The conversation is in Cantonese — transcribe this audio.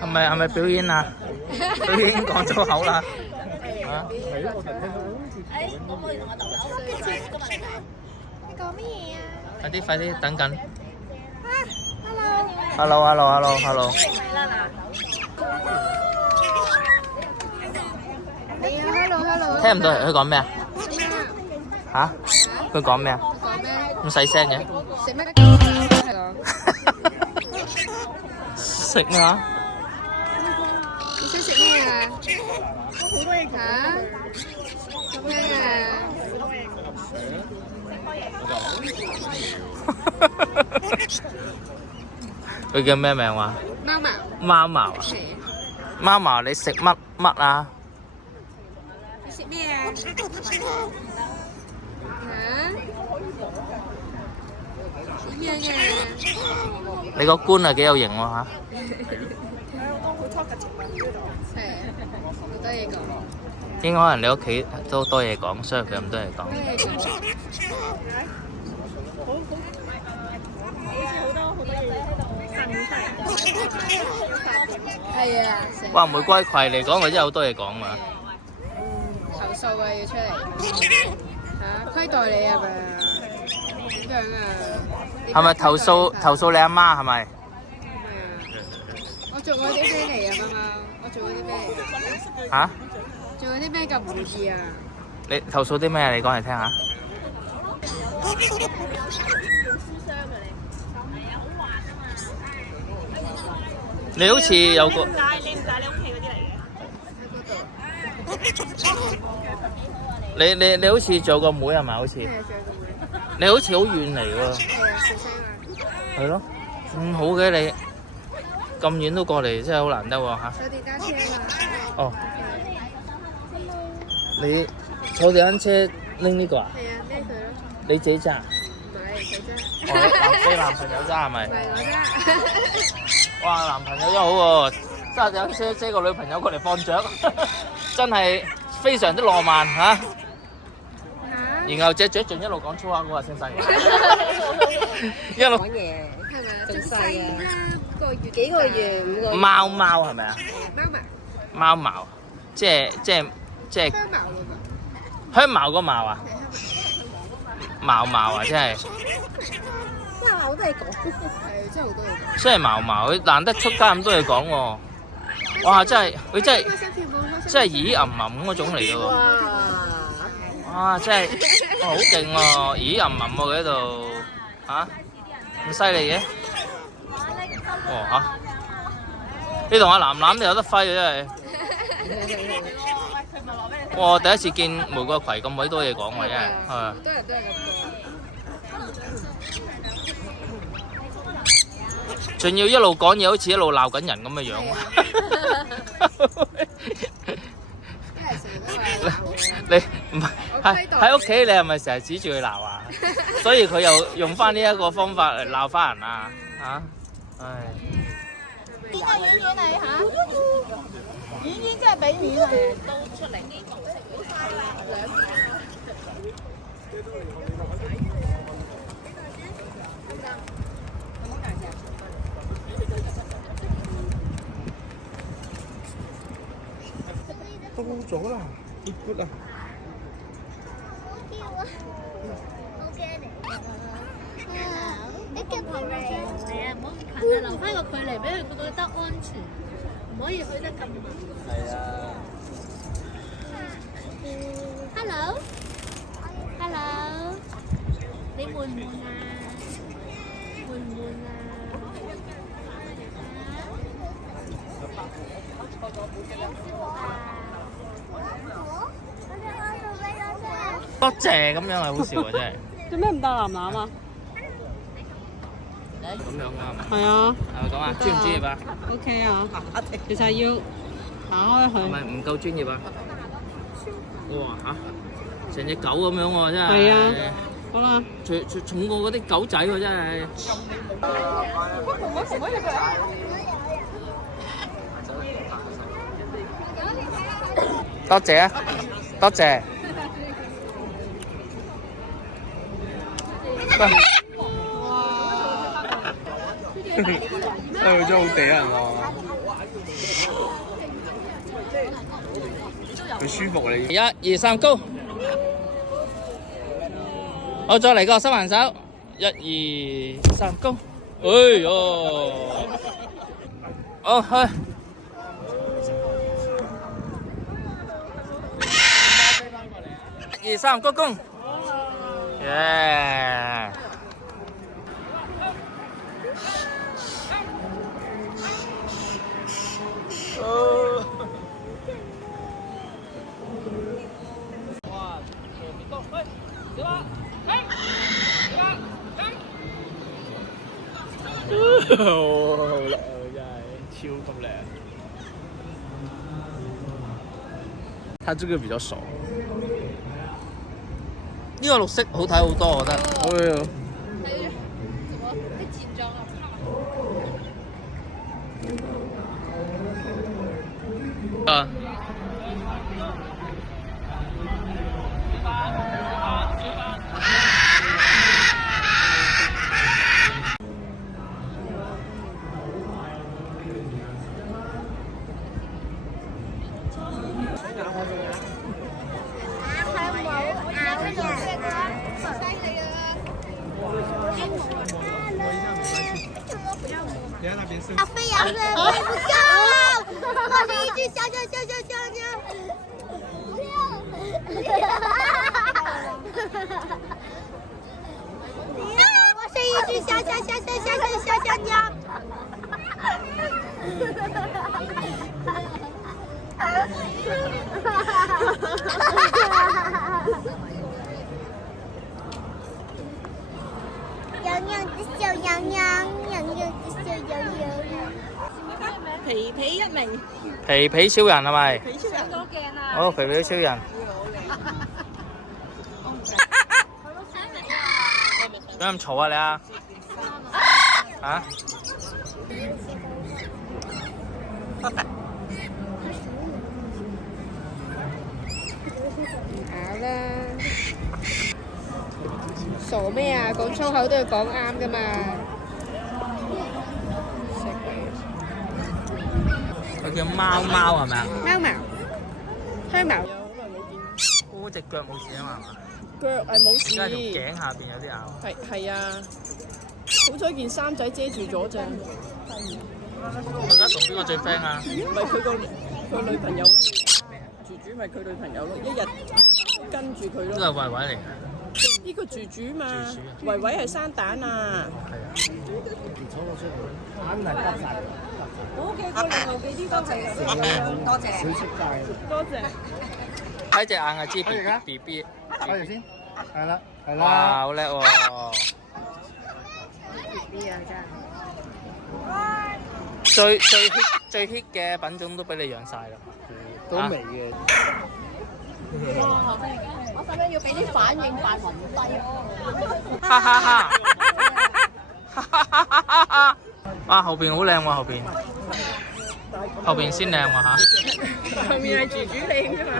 係咪表演啊？表演講粗口啦！啊！你講乜嘢啊？快啲，等緊。Hello。Hello。你啊，hello。聽唔到佢講咩啊？嚇？佢講咩啊？講咩？咁細聲嘅。食咩？係咯。食咩啊？你想食咩啊？好多嘢嚇？咁樣啊？佢叫咩名話？貓毛。貓毛啊！係。貓毛，你食乜啊？你食咩啊？嚇？點樣啊？你個官啊幾有型喎嚇！係啊，好多嘢講。應該可能你屋企都多嘢講，所以佢咁多嘢講。多嘢講。係啊。哇！玫瑰葵嚟講，佢真係好多嘢講嘛。投訴啊，要出嚟嚇，虧待你啊嘛？點樣啊？係咪投訴你阿媽係咪？我做過啲咩嚟啊，貓貓？我做過啲咩嚟？嚇？做過啲咩咁唔滿意啊？你投訴啲咩啊？你講嚟聽下。你好似有個。你唔帶你屋企嗰啲嚟嘅。你好似做個妹係咪？好似。係啊，做過咩？你好似好遠嚟喎。係啊，小聲啊！係咯。好嘅你，咁遠都過嚟，真係好難得喎嚇。坐電單車啊嘛。哦。你坐電單車拎呢個啊？係啊，孭佢咯。你自己揸？唔係佢揸。你男朋友揸係咪？唔係我揸。哇！男朋友真好喎，揸電單車個女朋友過嚟放雀，真係非常之浪漫嚇。然後隻雀仲一路講粗口嗰個先細，一路講嘢，係咪啊？仲細啊5個月。幾個月5個月。貓係咪啊？貓毛。貓毛，即係香茅喎嘛。香茅個茅啊？毛啊，真係。哇！好多嘢講。係真係好多嘢講。真係毛，佢難得出街咁多嘢講喎。哇！真係佢真係咦咁嗰種嚟嘅喎。哇！真係好勁喎，咦喎佢喺度嚇咁犀利嘅。哦嚇！你同阿楠都有得揮啊真係。哇！第一次見玫瑰葵咁鬼多嘢講喎真係。係。好多人都係咁講。仲要一路講嘢，好似一路鬧緊人咁嘅樣。你唔係喺屋企，你係咪成日指住佢鬧啊？所以佢又用翻呢一個方法嚟鬧翻人啊？嚇！唉。邊個演員嚟嚇？演員真係俾面啊！都出嚟呢角色。到咗啦，good 啊！好驚你嘅旁邊。係啊，唔好咁近啊，留翻個距離俾佢覺得安全，唔可以去得咁近。係啊。Hello，你悶唔悶啊？悶唔悶啊？多謝咁樣係好笑啊！真係。做咩唔帶楠楠啊？咁樣啊？係啊。係咪咁啊？專唔專業啊 OK 啊。其實要打開係佢。咪唔夠專業啊？哇嚇！成隻狗咁樣喎，真係。係啊。好啦。重過嗰啲狗仔喎，真係。多謝啊！多謝。真係好嗲人喎，佢舒服你。1、2、3高！好，再嚟個收還手。1、2、3高！哎呦！好去。1、2、3高攻！耶！好靚真係超級靚。它這個比較熟。呢個綠色好睇好多，我覺得。哎呦！啊！要飞呀飞，飞不够，我是一只小鸟。我是一只小鸟。洋洋的小羊羊，洋洋的小羊羊。皮皮一名，皮皮超人係咪？皮超人多鏡啊！好，皮皮超人。點咁嘈啊你啊？啊？咬啦！傻咩啊？講粗口都要講啱噶嘛！佢叫貓貓係咪啊？貓毛、香茅。嗰隻腳冇事啊嘛？腳係冇事，而家條頸下邊有啲咬。係啊，好彩件衫仔遮住咗啫。佢而家同邊個最 friend 啊？咪佢女朋友咯，豬咪佢女朋友咯，一日跟住佢呢咯。個係維維嚟嘅。呢個豬嘛，豬啊維維係生蛋啊。我嘅個另外幾啲都係多謝。睇隻眼就知 B B。開住先，係啦，係哇，啦。好叻喎B 啊真係。最 hit 嘅品種都俾你養晒啦。都未嘅。我使唔使要俾啲反應快暈低咯？哈哈哈！哈哈！哇，後邊好靚喎，後邊先靚喎嚇。後面係豬靚啫嘛。